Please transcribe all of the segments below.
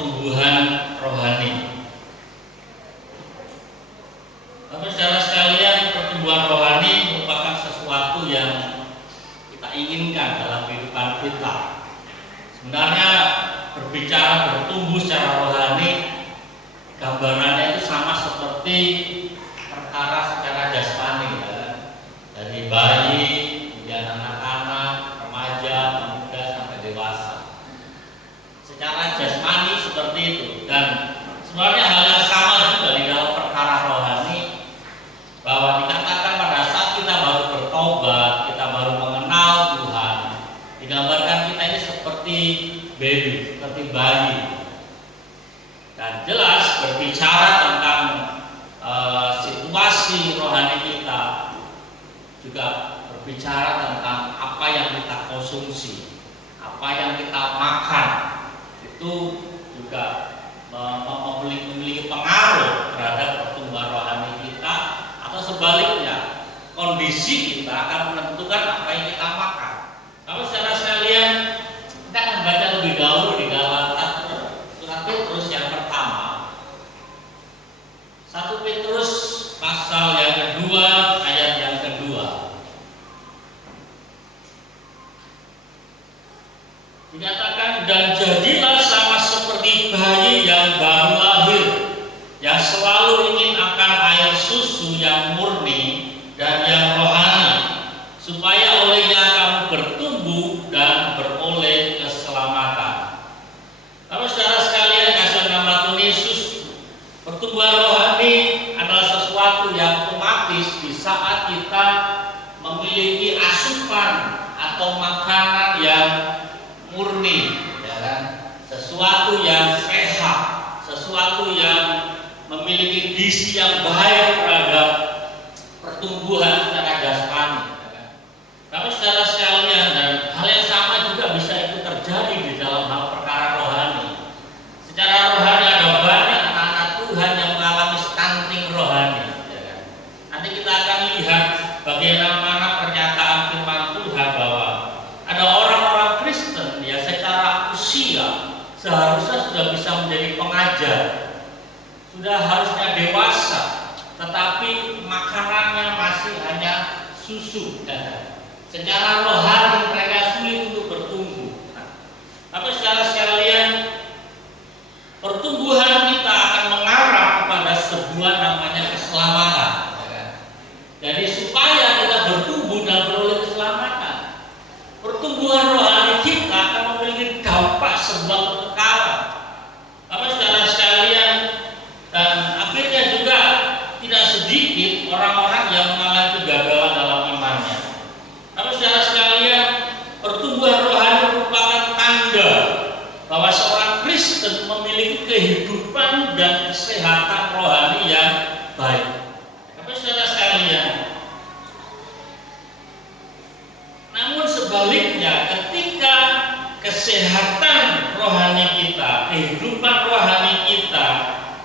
pertumbuhan rohani. Bapak saudara sekalian, pertumbuhan rohani merupakan sesuatu yang kita inginkan dalam kehidupan kita. Sebenarnya berbicara bertumbuh secara rohani, gambarannya itu sama seperti perkara secara jasmani, ya. Dari bayi, kemudian anak-anak, remaja, pemuda sampai dewasa. Secara jasmani seperti itu, dan sebenarnya hal yang sama juga di dalam perkara rohani, bahwa dikatakan pada saat kita baru bertobat, kita baru mengenal Tuhan, digambarkan kita ini seperti baby, seperti bayi. Dan jelas berbicara tentang situasi rohani kita, juga berbicara tentang apa yang kita konsumsi, apa yang kita makan, itu juga memiliki pengaruh terhadap pertumbuhan rohani kita, atau sebaliknya kondisi kita akan menentukan apa yang kita makan. Kalau saudara sekalian, kita akan baca lebih dahulu di dalam surat Petrus yang pertama, 1 Petrus pasal yang kedua ayat yang kedua. Dikatakan, dan jadilah sama seperti bayi yang baru lahir, yang selalu ingin akan air susu yang murni dan yang rohani, supaya olehnya kamu bertumbuh dan beroleh keselamatan. Lalu saudara sekalian, kasih nama Tuhan Yesus, pertumbuhan rohani adalah sesuatu yang otomatis di saat kita memiliki asupan atau makanan yang murni, ya kan? Sesuatu yang sehat, sesuatu yang memiliki gizi yang baik terhadap pertumbuhan secara jasmani, ya kan? Tapi saudara sekalian, dan hal yang sama juga bisa itu terjadi di dalam hal perkara rohani. Secara rohani ada banyak anak-anak Tuhan yang mengalami stunting rohani, ya kan? Nanti kita akan lihat bagaimana pernyataan firman Tuhan bahwa ada orang-orang Kristen ya secara usia seharusnya sudah bisa menjadi pengajar, sudah harusnya dewasa, tetapi makanannya masih hanya susu, ya. Secara rohani mereka sulit untuk bertumbuh. Tapi saudara sekalian, pertumbuhan kita akan mengarah kepada sebuah namanya keselamatan, ya kan? Jadi supaya kita bertumbuh dan beroleh keselamatan, pertumbuhan rohani kita akan memiliki dampak sebuah kekekalan. Tapi saudara sekalian, dan akhirnya juga tidak sedikit orang-orang yang mengalami kegagalan dalam imannya. Tapi saudara sekalian, pertumbuhan rohani merupakan tanda bahwa seorang Kristen memiliki kehidupan dan kesehatan rohani yang baik. Tapi saudara sekalian, namun sebaliknya, ketika kesehatan rohani kita, kehidupan rohani kita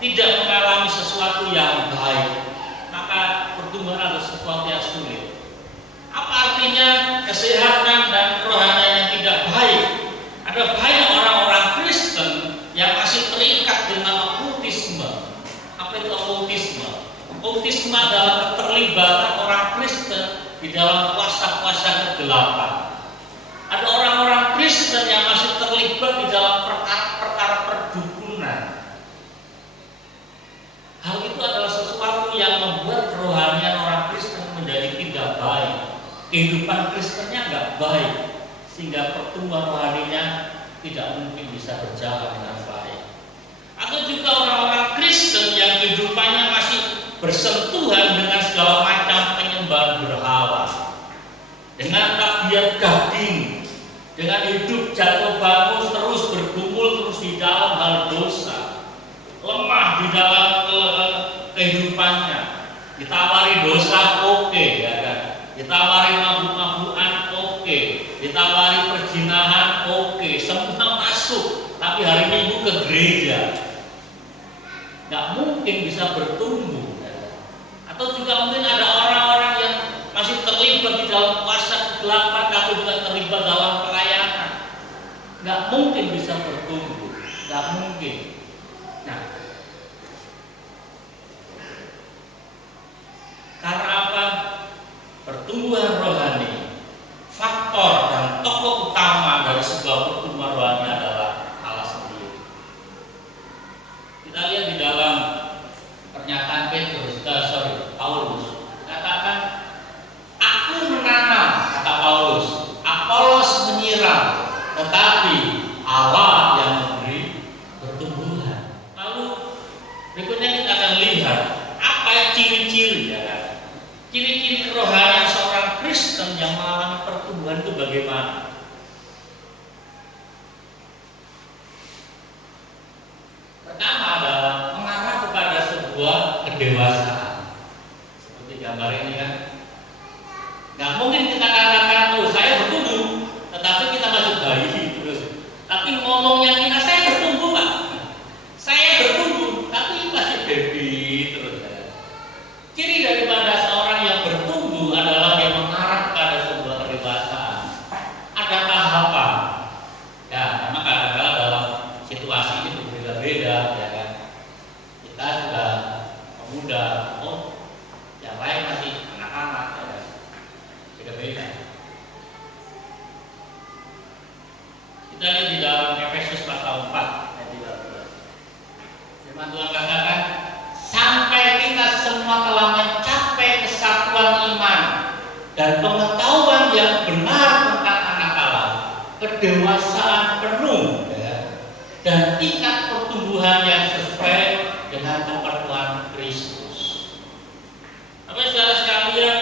tidak mengalami sesuatu yang baik, maka pertumbuhan adalah sesuatu yang sulit. Apa artinya kesehatan dan rohani yang tidak baik? Ada banyak orang-orang Kristen yang masih terikat dengan okultisme. Apa itu okultisme? Okultisme adalah keterlibatan orang Kristen di dalam kuasa-kuasa kegelapan. Ada orang-orang Kristen yang masih terlibat di dalam perkara-perkara perdukunan. Hal itu adalah sesuatu yang membuat kerohanian orang Kristen menjadi tidak baik. Kehidupan Kristennya nggak baik, sehingga pertumbuhan rohaninya tidak mungkin bisa berjalan dengan baik. Atau juga orang-orang Kristen yang kehidupannya masih bersentuhan dengan segala macam penyembahan berhala, dengan takbiat daging, dengan hidup jatuh bangun terus bergumul terus di dalam hal dosa, lemah di dalam kehidupannya. Ditawari dosa oke, ya kan? Ditawari mabuk-mabukan oke, ditawari perzinahan oke, semua masuk, tapi hari Minggu ke gereja nggak mungkin bisa bertumbuh. Atau juga mungkin ada orang-orang yang masih terlibat di dalam kuasa kegelapan, tapi juga terlibat dalam pelayanan, nggak mungkin bisa bertumbuh. nggak mungkin. Nah, karena apa? Pertumbuhan rohani, faktor dan tokoh utama dari sebuah pertumbuhan rohani adalah Allah sendiri. Kita lihat di dalam pernyataan Paulus, katakan, aku menanam, kata Paulus, Apolos menyiram, tetapi Allah yang memberi pertumbuhan. Lalu berikutnya kita akan lihat apa ciri-ciri, ya kan? Ciri-ciri kerohanian seorang Kristen yang mengalami pertumbuhan itu bagaimana? Pertama adalah mengarah kepada sebuah kedewasaan. Seperti gambar ini kan. Nggak mungkin kita katakan, oh saya bertumbuh, tetapi kita masih bayi terus. Tapi ngomongnya kita, saya bertumbuh Pak. Saya bertumbuh, tapi masih baby terus. Ciri daripada seorang yang bertumbuh adalah dia mengarah pada sebuah kedewasaan. Ada tahapan. Ya, memang kadang-kadang dalam situasi ini berbeda-beda, ya kan. Kita sudah pemuda, oh, yang lain masih anak-anak, ya kan. Beda-beda. Kita lihat di dalam Efesus pasal 4 ayat 13. Firman Tuhan katakan, sampai kita semua telah mencapai kesatuan iman dan pengetahuan yang benar tentang anak Allah, kedewasaan penuh, ya, dan tingkat pertumbuhan yang sesuai dengan keperluan Kristus. Tapi saudara sekalian,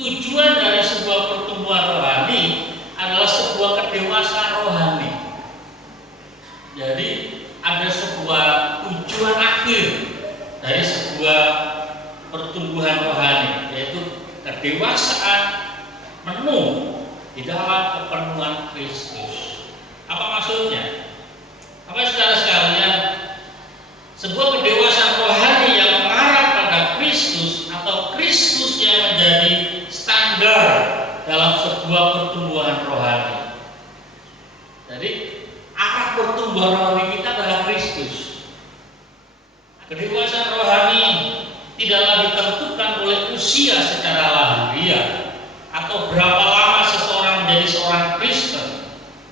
tujuan dari sebuah pertumbuhan rohani adalah sebuah kedewasaan rohani. Jadi ada sebuah tujuan akhir dari sebuah pertumbuhan rohani, yaitu kedewasaan penuh di dalam kepenuhan Kristus. Apa maksudnya? Apa saudara sekalian? Sebuah kedewasaan rohani yang mengarah pada Kristus atau Kristus yang menjadi standar dalam sebuah pertumbuhan rohani. Jadi arah pertumbuhan rohani kita adalah Kristus. Kedewasaan rohani tidaklah ditentukan oleh usia secara lahiriah atau berapa lama seseorang menjadi seorang Kristen,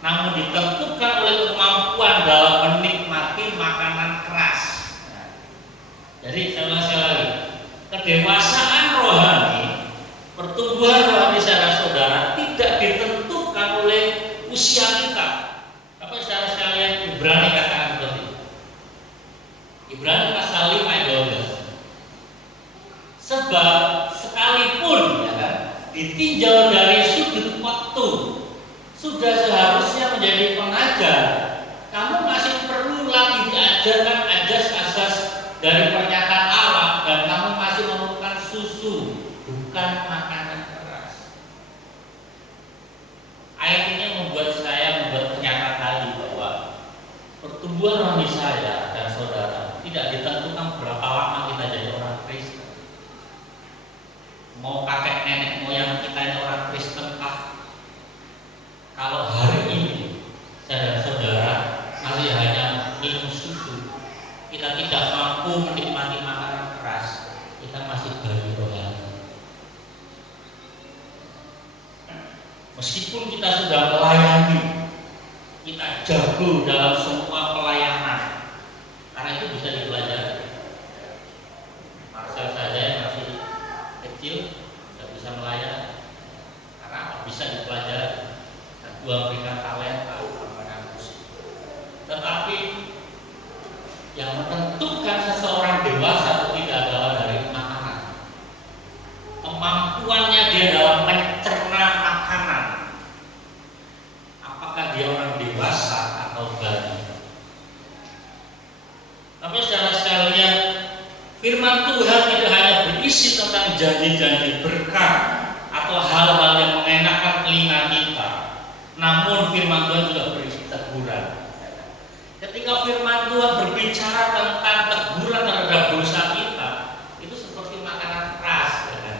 namun ditentukan oleh kemampuan dalam menikmati makanan keras. Nah, jadi saya ulang lagi, kedewasaan rohani, pertumbuhan rohani saudara-saudara tidak ditentukan oleh usia kita. Apa saudara sekalian, Ibrani katakan seperti itu. Ibrani pasal 5 ayat 12. Sebab sekalipun, ya kan, ditinjau dari sudut waktu, sudah seharusnya menjadi pengajar, kamu masih perlu lagi diajarkan asas-asas dari pernyataan Allah, dan kamu masih memerlukan susu, bukan makanan keras. Ayat ini membuat pernyataan tadi bahwa pertumbuhan rohani saya dan saudara tidak ditentukan berapa lama kita jadi orang Kristen. Mau kakek nenek moyang kita ini orang Kristen kah? Kalau hari ini saya dan saudara masih hanya minum susu, kita tidak mampu menikmati makanan keras, kita masih bayi rohani. Meskipun kita sudah melayani, kita jago dalam semua pelayanan, karena itu bisa dipelajari. Marcel saja yang masih kecil tidak bisa melayani, karena bisa dipelajari. Dan Tuhan berikan talenta kepada musik. Tetapi yang menentukan seseorang dewasa atau tidak adalah dari makanan. Kemampuannya dia dalam mencerna makanan. Apakah dia orang dewasa atau bayi? Tapi saudara sekalian, firman Tuhan tidak hanya berisi tentang janji-janji berkah atau hal-hal yang mengenakan telinga kita, namun firman Tuhan juga berisi teguran. Ketika firman Tuhan berbicara tentang teguran terhadap dosa kita, itu seperti makanan keras, ya kan?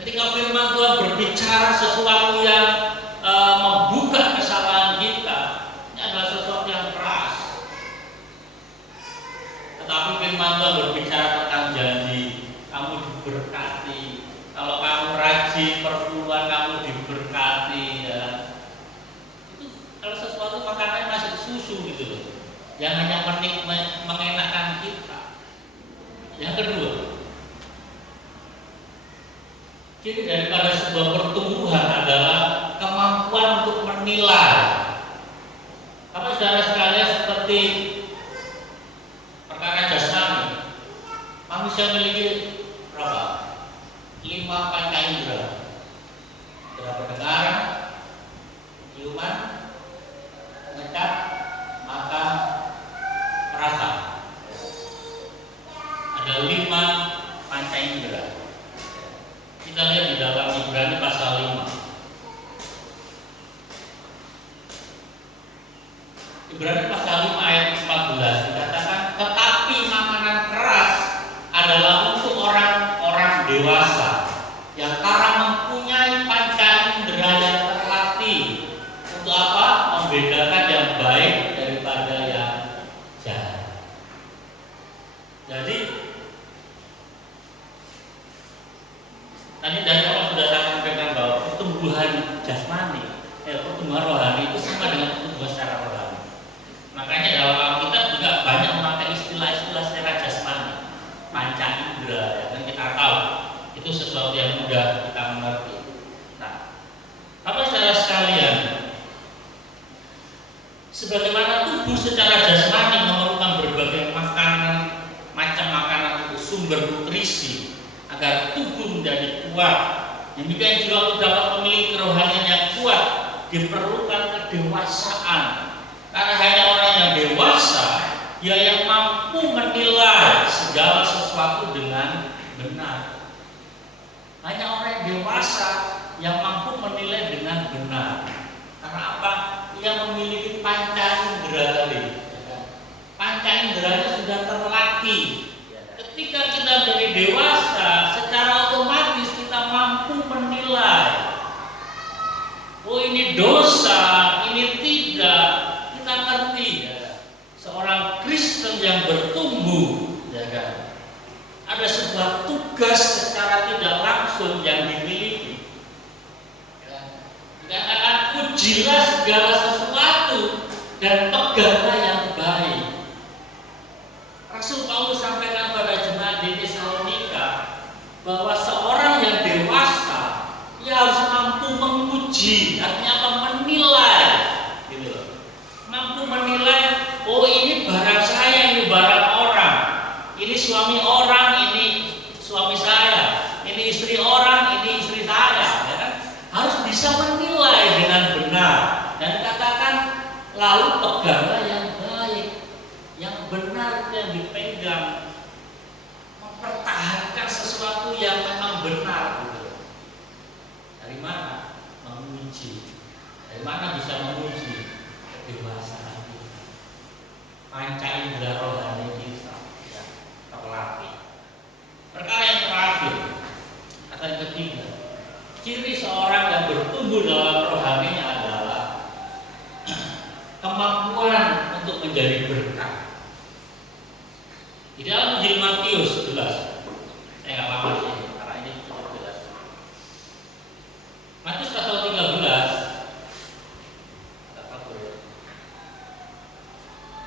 Ketika firman Tuhan berbicara sesuatu yang membuka kesalahan kita, ini adalah sesuatu yang keras. susu gitu loh, yang hanya mengenakan kita. Yang kedua, ciri daripada sebuah pertumbuhan adalah kemampuan untuk menilai. Apa saudara sekalian, seperti perkara jasmani, manusia memiliki berapa? 5 panca indera. Berapa pendengaran, ciuman, ngecap, mata, rasa. Ada 5 panca indera. Kita lihat di dalam Ibrani pasal 5. Ibrani pasal 5 ayat 14 dikatakan, tetapi makanan keras adalah untuk orang-orang dewasa yang karena mempunyai panca indera yang terlatih. Untuk apa? Membedakan yang baik daripada yang jahat. Jadi tadi dari awal sudah saya sampaikan bahwa pertumbuhan jasmani, pertumbuhan rohani itu sama dengan pertumbuhan secara rohani. Makanya dalam Alkitab juga banyak memakai istilah-istilah secara jasmani, panca indera, ya, dan kita tahu itu sesuatu yang mudah kita mengerti. Nah, apa saudara sekalian, sebagaimana tubuh secara jasmani memerlukan berbagai makanan, macam makanan untuk sumber nutrisi agar tubuh menjadi kuat, demikian juga untuk dapat memiliki kerohanian yang kuat diperlukan kedewasaan. Karena hanya orang yang dewasa dia yang mampu menilai segala sesuatu dengan benar. Hanya orang yang dewasa yang mampu menilai dengan benar. Karena apa? Ia memiliki panca indera tadi. Panca inderanya sudah terlatih. Ketika kita menjadi dewasa, secara otomatis kita mampu menilai. Oh, ini dosa, ini tidak. Kita ngerti. Seorang Kristen yang bertumbuh, ya kan? Ada sebuah tugas secara tidak langsung yang dimiliki. Dikatakan ujilah segala sesuatu dan peganglah yang baik. Rasul Paulus sampaikan pada jemaat di Tesalonika bahwa seorang yang dewasa ia harus mampu menguji, artinya apa? Menilai, gitu loh. Mampu menilai, oh ini barang saya, ini barang orang, ini suami orang, ini suami saya, ini istri orang, ini istri saya, ya kan? Harus bisa menilai dengan benar dan katakan lalu peganglah yang baik, yang benar yang dipegang, mempertahankan sesuatu yang memang benar, gitu. Dari mana? Menguji. Dari mana bisa menguji? Kedewasaan kita, panca indera rohani kita, ya, terlatih. Perkara yang terakhir atau yang ketiga, ciri seorang yang bertumbuh dalam rohaninya adalah kemampuan untuk menjadi berkat. Di dalam Injil Matius 11, saya nggak lama sih, karena ini cukup jelas. Matius pasal 13,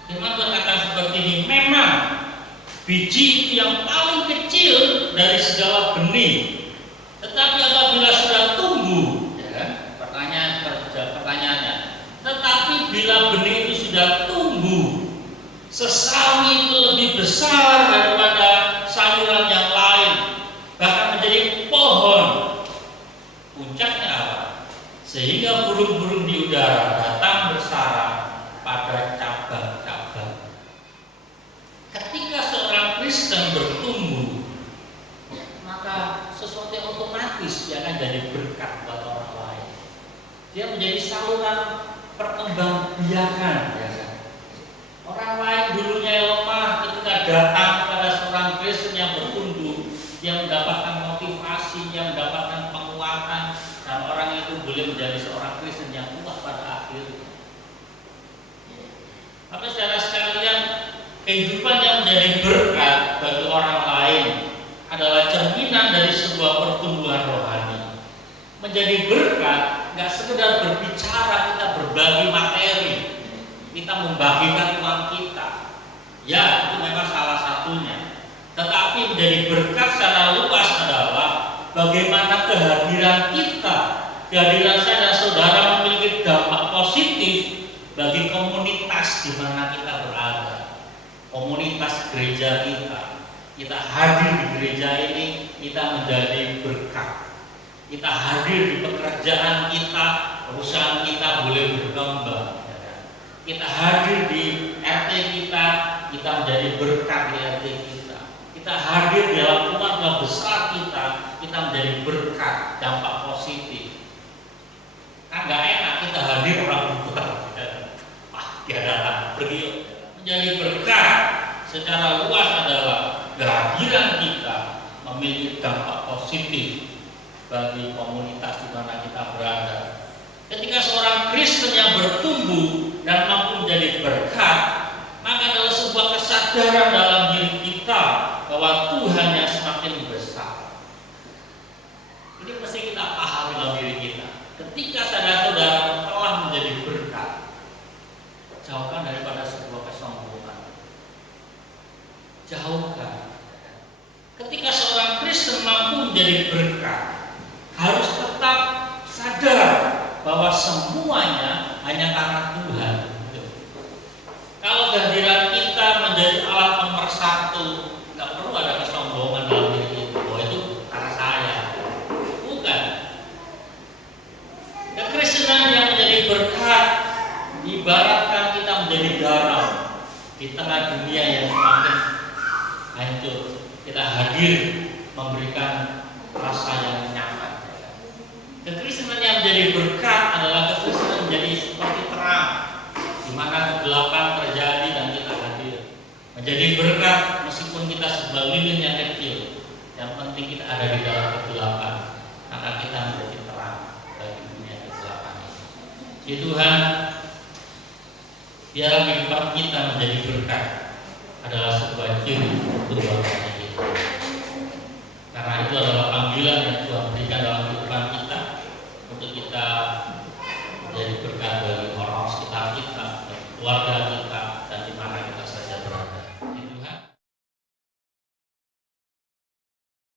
firman Tuhan kata seperti ini, memang biji itu yang paling kecil dari segala benih, tetapi apabila sudah tumbuh, ya kan? Pertanyaannya, tetapi bila benih itu sudah tumbuh, sesawi itu lebih besar daripada sayuran yang lain, bahkan menjadi pohon. Puncaknya apa? Sehingga burung-burung di udara datang bersarang pada cabang-cabang. Ketika seorang Kristen bertumbuh, maka sesuatu yang otomatis dia akan jadi berkat buat orang lain. Dia menjadi saluran perkembangbiakan. Orang lain dulunya lemah, ketika datang kepada seorang Kristen yang bertumbuh, dia mendapatkan motivasi, dia mendapatkan penguatan, dan orang itu boleh menjadi seorang Kristen yang kuat pada akhirnya. Tapi saudara sekalian, kehidupan yang menjadi berkat bagi orang lain adalah cerminan dari sebuah pertumbuhan rohani. Menjadi berkat nggak sekedar berbicara, kita berbagi materi, kita membagikan uang kita. Ya, itu memang salah satunya. Tetapi menjadi berkat secara luas adalah bagaimana kehadiran kita, kehadiran saya dan saudara memiliki dampak positif bagi komunitas di mana kita berada. Komunitas gereja kita. Kita hadir di gereja ini, kita menjadi berkat. Kita hadir di pekerjaan kita, perusahaan kita boleh berkembang. Kita hadir di RT kita menjadi berkat di RT kita. Kita hadir di dalam keluarga besar kita menjadi berkat, dampak positif. Kan nggak enak kita hadir orang tua, dia datang pergi yuk. Menjadi berkat secara luas adalah kehadiran kita memiliki dampak positif bagi komunitas di mana kita berada. Ketika seorang Kristen yang bertumbuh dan mampu menjadi berkat, maka adalah sebuah kesadaran dalam diri kita bahwa Tuhan yang semakin besar. Ini mesti kita pahami dalam diri kita. Ketika saudara-saudara telah menjadi berkat, jauhkan daripada sebuah kesombongan. Jauhkan. Ketika seorang Kristen mampu menjadi berkat, harus tetap sadar bahwa semuanya hanya karena Tuhan. Kalau kehadiran kita menjadi alat nomor satu, nggak perlu ada kesombongan dalam diri kita. Oh, itu karena saya. Bukan. Kekristenan yang menjadi berkat ibaratkan kita menjadi garam di tengah dunia yang semakin hancur. Kita hadir memberikan rasa yang nyaman. Kekristenan yang menjadi berkat adalah kekristenan menjadi seperti terang, di mana kegelapan terjadi dan kita hadir. Menjadi berkat meskipun kita sebuah lilin yang kecil, yang penting kita ada di dalam kegelapan, maka kita menjadi terang bagi dunia kegelapan ini. Si Tuhan, biar kehidupan kita menjadi berkat adalah sebuah ciri untuk bangsa kita. Karena itu adalah panggilan yang Tuhan berikan dalam kehidupan kita untuk kita menjadi berkat bagi orang sekitar kita, keluarga